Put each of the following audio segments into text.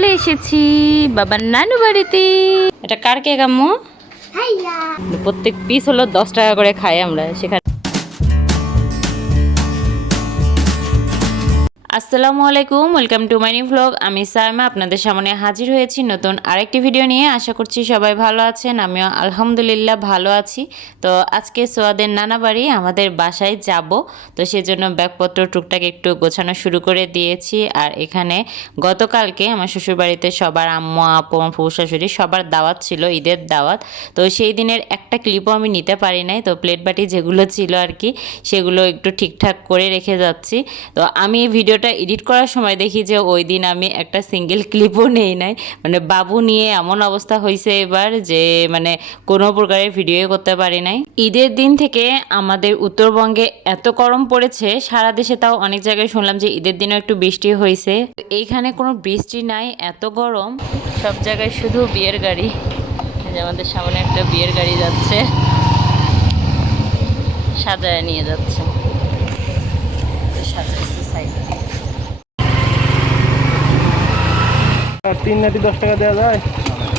চলে এসেছি বাবার নানু বাড়িতে। এটা কার কেক আম্মু? প্রত্যেক পিস হলো দশ টাকা করে খাই আমরা সেখানে। আসসালামু আলাইকুম, welcome to my new vlog আমি সাইমা, আপনাদের সামনে হাজির হয়েছি নতুন আরেকটি ভিডিও নিয়ে। আশা করছি সবাই ভালো আছেন, আমিও আলহামদুলিল্লাহ ভালো আছি। তো আজকে সোয়াদের নানা বাড়ি, আমাদের বাসায় যাব। তো সেজন্য ব্যাগপত্র টুকটাক একটু গোছানো শুরু করে দিয়েছি। আর এখানে গতকালকে আমার শ্বশুরবাড়িতে সবার আম্মা, আপু, আমার ফুফু শাশুড়ি সবার দাওয়াত ছিল, ঈদের দাওয়াত। তো সেই দিনের একটা ক্লিপও আমি নিতে পারি নাই। তো প্লেট বাটি যেগুলো ছিল আর কি, সেগুলো একটু ঠিকঠাক করে রেখে যাচ্ছি। তো আমি এই ভিডিওটা এডিট করার সময় দেখি যে ওই দিন আমি একটা সিঙ্গেল ক্লিপও নেই নাই। মানে বাবু নিয়ে এমন অবস্থা হয়েছে এবার যে মানে কোনো প্রকারের ভিডিও করতে পারি নাই। ঈদের দিন থেকে আমাদের উত্তরবঙ্গে এত গরম পড়েছে, সারা দেশে তাও অনেক জায়গায় শুনলাম যে ঈদের দিনও একটু বৃষ্টি হয়েছে এইখানে কোনো বৃষ্টি নাই, এত গরম। সব জায়গায় শুধু বিয়ের গাড়ি। আমাদের সামনে একটা বিয়ের গাড়ি যাচ্ছে। সাজায় নিয়ে যাচ্ছে। সাজাইছে সাইড আর তিন নাটি দশ টাকা দেওয়া যায়?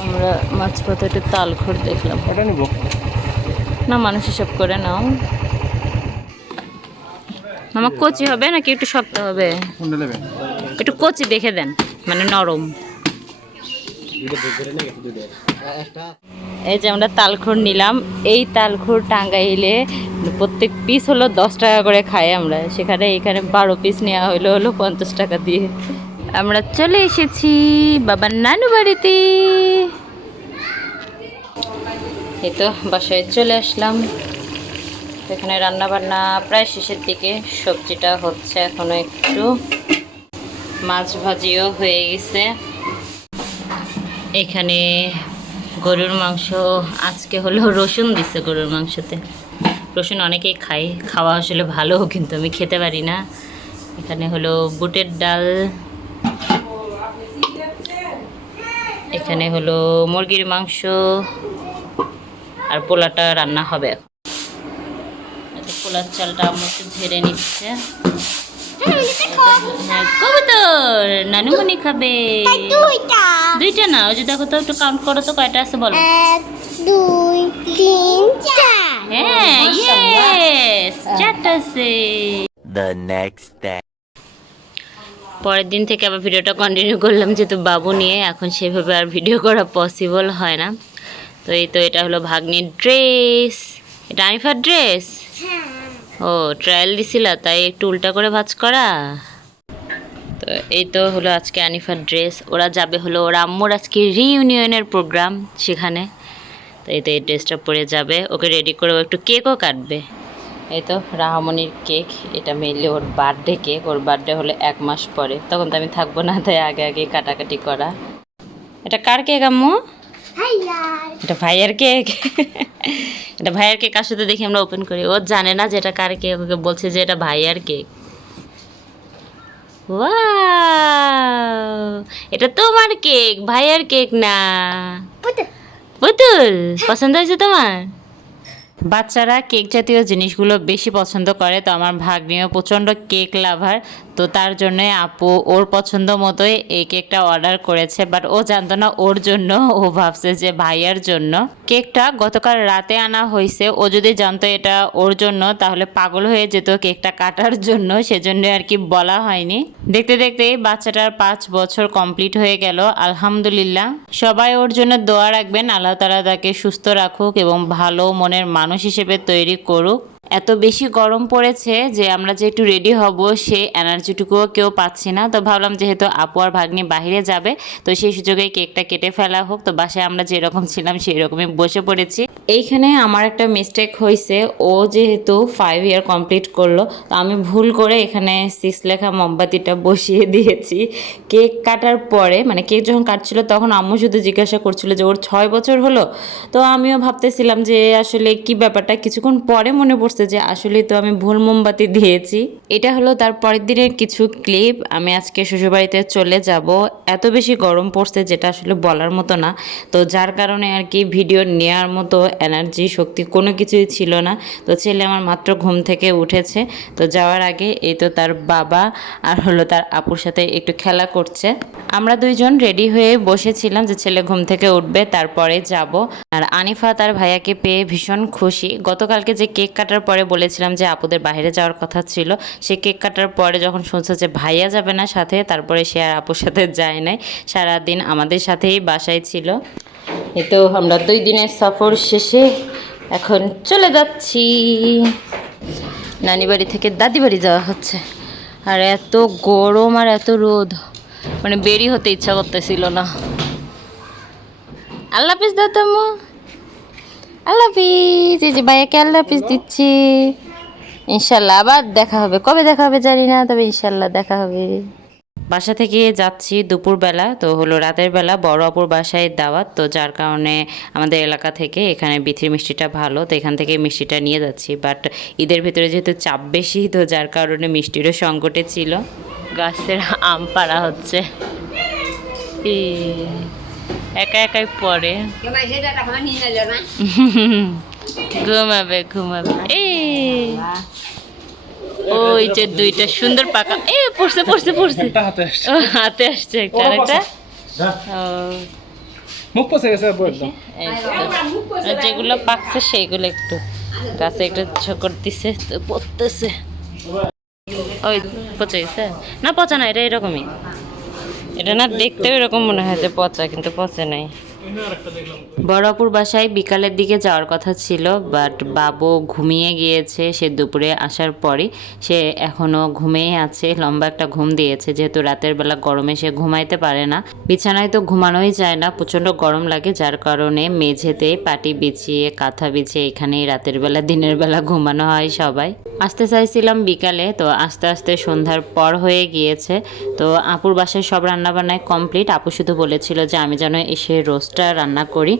আমরা মাছ পাতা একটু তাল খড় দেখলাম। ওটা নিব। না মানুষ হিসাব করে নাও। মামা কচি হবে নাকি একটু শক্ত হবে? একটু কচি দেখে দেন মানে নরম। এই যে আমরা তালখড় নিলাম। এই তালখড় টাঙ্গাইলে প্রত্যেক পিস হলো দশ টাকা করে খাই আমরা। সেখানে এখানে বারো পিস নেওয়া হলো হলো পঞ্চাশ টাকা দিয়ে। আমরা চলে এসেছি বাবার নানু বাড়িতে। এই তো বাসায় চলে আসলাম। এখানে রান্না বান্না প্রায় শেষের দিকে, সবজিটা হচ্ছে এখনও একটু। মাছ ভাজিও হয়ে গেছে। এখানে গরুর মাংস, আজকে হলো রসুন দিছে গরুর মাংসতে। রসুন অনেকেই খায়, খাওয়া আসলে ভালো, কিন্তু আমি খেতে পারি না। এখানে হলো বুটের ডাল এখানে হলো মুরগির মাংস আর পোলাটা রান্না হবে এখন। এই তো পোলার চালটা আমার একটু ঝেড়ে নিচ্ছে। হ্যাঁ কবুতর। নানুমণি খাবে। দুইটা। না ওই যে দেখো তো একটু কাউন্ট করো তো কয়টা আছে বলো। দুই তিন চার। হ্যাঁ ইয়েস চারটা আছে। The next day. পরের দিন থেকে আবার ভিডিওটা কন্টিনিউ করলাম যেহেতু বাবু নিয়ে এখন সেভাবে আর ভিডিও করা পসিবল হয় না। তো এই তো এটা হলো ভাগ্নির ড্রেস এটা আনিফার ড্রেস ও ট্রায়াল দিছিলা তাই একটু উল্টা করে ভাজ করা? তো এই তো হলো আজকে আনিফার ড্রেস ওরা যাবে হলো ওরা আম্মুর আজকে রিইউনিয়নের প্রোগ্রাম সেখানে। তো এই তো এই ড্রেসটা পরে যাবে। ওকে রেডি করে ও একটু কেকও কাটবে। এই তো রাহামণির কেক এটা মেনলি ওর বার্থডে কেক ওর বার্থডে হলে এক মাস পরে। তখন তো আমি থাকব না তাই আগে আগে কাটাকাটি করা। এটা কার কেক আম্মু? এটা ভাইয়ের কেক। এটা ভাইয়ের কেক আসলে দেখি আমরা ওপেন করি। ও জানে না যে এটা কার কেক ওকে বলছে যে এটা ভাইয়ার কেক। এটা তোমার কেক ভাইয়ের কেক না। পুতুল পছন্দ হয়েছে তোমার? বাচ্চারা কেক জাতীয় জিনিসগুলো বেশি পছন্দ করে, তো আমার ভাগ্নিও প্রচণ্ড কেক লাভার। তো তার জন্যে আপু ওর পছন্দ মতোই এই কেকটা অর্ডার করেছে বাট ও জানতো না ওর জন্য, ও ভাবছে যে ভাইয়ার জন্য। কেকটা গতকাল রাতে আনা হয়েছে। ও যদি জানতো এটা ওর জন্য, তাহলে পাগল হয়ে যেত কেকটা কাটার জন্য। সেজন্য আর কি বলা হয়নি। দেখতে দেখতে বাচ্চাটার পাঁচ বছর কমপ্লিট হয়ে গেল। আলহামদুলিল্লাহ। সবাই ওর জন্য দোয়া রাখবেন। আল্লাহ তালা তাকে সুস্থ রাখুক এবং ভালো মনের মানুষ হিসেবে তৈরি করুক। এত বেশি গরম পড়েছে যে আমরা যে একটু রেডি হব সে এনার্জিটুকুও কেউ পাচ্ছি না। তো ভাবলাম যেহেতু আপু আর ভাগ্নি বাহিরে যাবে, তো সেই সুযোগে কেকটা কেটে ফেলা হোক। তো বাসায় আমরা যেরকম ছিলাম সেই রকমই বসে পড়েছি। এইখানে আমার একটা মিস্টেক হয়েছে ও যেহেতু ফাইভ ইয়ার কমপ্লিট করল, তো আমি ভুল করে এখানে সিক্স লেখা মোমবাতিটা বসিয়ে দিয়েছি। কেক কাটার পরে মানে কেক যখন কাটছিল, তখন আম্মু শুধু জিজ্ঞাসা করছিল যে, ওর ছয় বছর হলো? তো আমিও ভাবতেছিলাম যে, আসলে কি ব্যাপারটা? কিছুক্ষণ পরে মনে পড়ছে যে, আসলে তো আমি ভুল মোমবাতি দিয়েছি। এটা হলো তার পরের দিনের কিছু ক্লিপ আমি আজকে শ্বশুরবাড়িতে চলে যাব। এত বেশি গরম পড়ছে যেটা আসলে বলার মতো না। তো যার কারণে আর কি ভিডিও নেওয়ার মতো এনার্জি শক্তি কোনো কিছুই ছিল না। তো ছেলে আমার মাত্র ঘুম থেকে উঠেছে। তো যাওয়ার আগে এই তো তার বাবা আর হলো তার আপুর সাথে একটু খেলা করছে। আমরা দুইজন রেডি হয়ে বসেছিলাম যে ছেলে ঘুম থেকে উঠবে, তারপরে যাব। আর আনিফা তার ভাইয়াকে পেয়ে ভীষণ খুশি। গতকালকে যে কেক কাটার পরে বলেছিলাম যে আপুদের বাইরে যাওয়ার কথা ছিল, সে কেক কাটার পরে যখন শুনছে যে ভাইয়া যাবে না সাথে, তারপরে সে আর আপুর সাথে যায় নাই। সারাদিন আমাদের সাথেই বাসায় ছিল। এই তো আমরা দুই দিনের সফর শেষে এখন চলে যাচ্ছি। নানি বাড়ি থেকে দাদি বাড়ি যাওয়া হচ্ছে। আর এত গরম আর এত রোদ মানে বেরি হতে ইচ্ছা করতেছিল না। আল্লাহ হাফিজ দাও তোমা আল্লাহ হাফিজ, এই যে ভাইয়াকে আল্লাহ হাফিজ দিচ্ছি। ইনশাল্লাহ আবার দেখা হবে। কবে দেখা হবে জানি না, তবে ইনশাল্লাহ দেখা হবে। বাসা থেকে যাচ্ছি দুপুরবেলা তো হলো রাতের বেলা বড় অপুর বাসায় দাওয়াত তো যার কারণে আমাদের এলাকা থেকে এখানে বিথির মিষ্টিটা ভালো তো এখান থেকে মিষ্টিটা নিয়ে যাচ্ছি। বাট ঈদের ভিতরে যেহেতু চাপ বেশি তো যার কারণে মিষ্টিরও সংকটে ছিল। গাছের আম পাড়া হচ্ছে। এ, একা একাই পড়ে। ঘুমাবে ঘুমাবে। এই ওই যে দুইটা সুন্দর পাকা এ পড়ছে পড়ছে পড়ছে। হাতে আসছে। ও হাতে আসছে একটা। আর একটা ও, মুখ পচে গেছে যেগুলো পাকছে সেইগুলো একটু। গাছে একটু ঝকর দিছে তো পড়তেছে। ওই পচে গেছে? না পচা না এটা এরকমই। এটা না দেখতেও এরকম মনে হয় যে পচা কিন্তু পচে নাই। বড়পুর বাসায় বিকালের দিকে যাওয়ার কথা ছিল বাট বাবু ঘুমিয়ে গিয়েছে সে দুপুরে আসার পরই। সে এখনও ঘুমিয়ে আছে, লম্বা একটা ঘুম দিয়েছে, যেহেতু রাতের বেলা গরমে সে ঘুমাইতে পারে না। বিছানায় তো ঘুমানোই যায় না, প্রচণ্ড গরম লাগে, যার কারণে মেঝেতে পাটি বিছিয়ে, কাঁথা বিছিয়ে এখানেই রাতের বেলা, দিনের বেলা ঘুমানো হয় সবাই। আসতে চাইছিলাম বিকালে, তো আস্তে আস্তে সন্ধ্যার পর হয়ে গিয়েছে। তো আপুর বাসায় সব রান্নাবান্নায় কমপ্লিট আপু শুধু বলেছিল যে আমি যেন এসে রোস্টটা রান্না করি।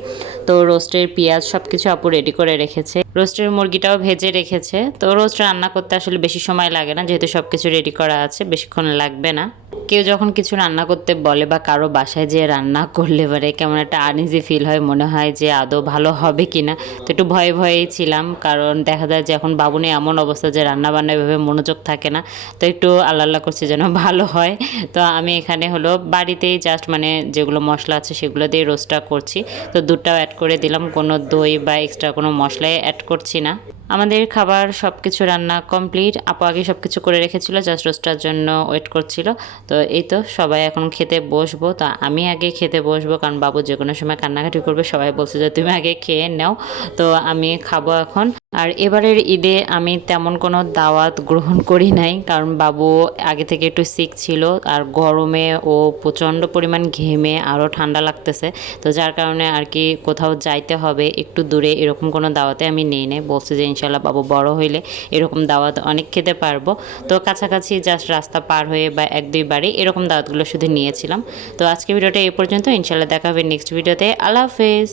তো রোস্টের পেঁয়াজ সব কিছু আপু রেডি করে রেখেছে। রোস্টের মুরগিটাও ভেজে রেখেছে। তো রোস্ট রান্না করতে আসলে বেশি সময় লাগে না, যেহেতু সব কিছু রেডি করা আছে, বেশিক্ষণ লাগবে না। কেউ যখন কিছু রান্না করতে বলে বা কারও বাসায় যে রান্না করলে পারে কেমন একটা আনইজি ফিল হয়, মনে হয় যে আদৌ ভালো হবে কি না তো একটু ভয়ে ভয়েই ছিলাম, কারণ দেখা যায় যে এখন বাবুনে এমন অবস্থা যে রান্না বান্না এভাবে মনোযোগ থাকে না। তো একটু আল্লাহ আল্লাহ করছি যেন ভালো হয়। তো আমি এখানে হলো বাড়িতেই জাস্ট মানে যেগুলো মশলা আছে সেগুলো দিয়ে রোস্টটা করছি। তো দুধটাও অ্যাড করে দিলাম, কোনো দই বা এক্সট্রা কোনো মশলাই অ্যাড করছি না। আমাদের খাবার সব কিছু রান্না কমপ্লিট আপু আগে সব কিছু করে রেখেছিল জাস্ট রোস্টার জন্য ওয়েট করছিল। তো এই তো সবাই এখন খেতে বসবো। তো আমি আগে খেতে বসবো, কারণ বাবু যে কোনো সময় কান্নাকাটি করবে, সবাই বলছে যে তুমি আগে খেয়ে নাও। তো আমি খাব এখন। আর এবারের ঈদে আমি তেমন কোনো দাওয়াত গ্রহণ করি নাই, কারণ বাবু আগে থেকে একটু সিক ছিল আর গরমে ও প্রচণ্ড পরিমাণ ঘেমে আরও ঠান্ডা লাগতেছে। তো যার কারণে আর কি কোথাও যাইতে হবে, একটু দূরে এরকম কোনো দাওয়াতে আমি নেই নেই। বলছে যে ইনশাল্লাহ বাবু বড় হইলে এরকম দাওয়াত অনেক খেতে পারব। তো কাছাকাছি জাস্ট রাস্তা পার হয়ে বা এক দুই বাড়ি এরকম দাওয়াতগুলো শুধু নিয়েছিলাম। তো আজকে ভিডিওটা এই পর্যন্ত। ইনশাল্লাহ দেখা হবে নেক্সট ভিডিওতে আল্লাহ হাফেজ।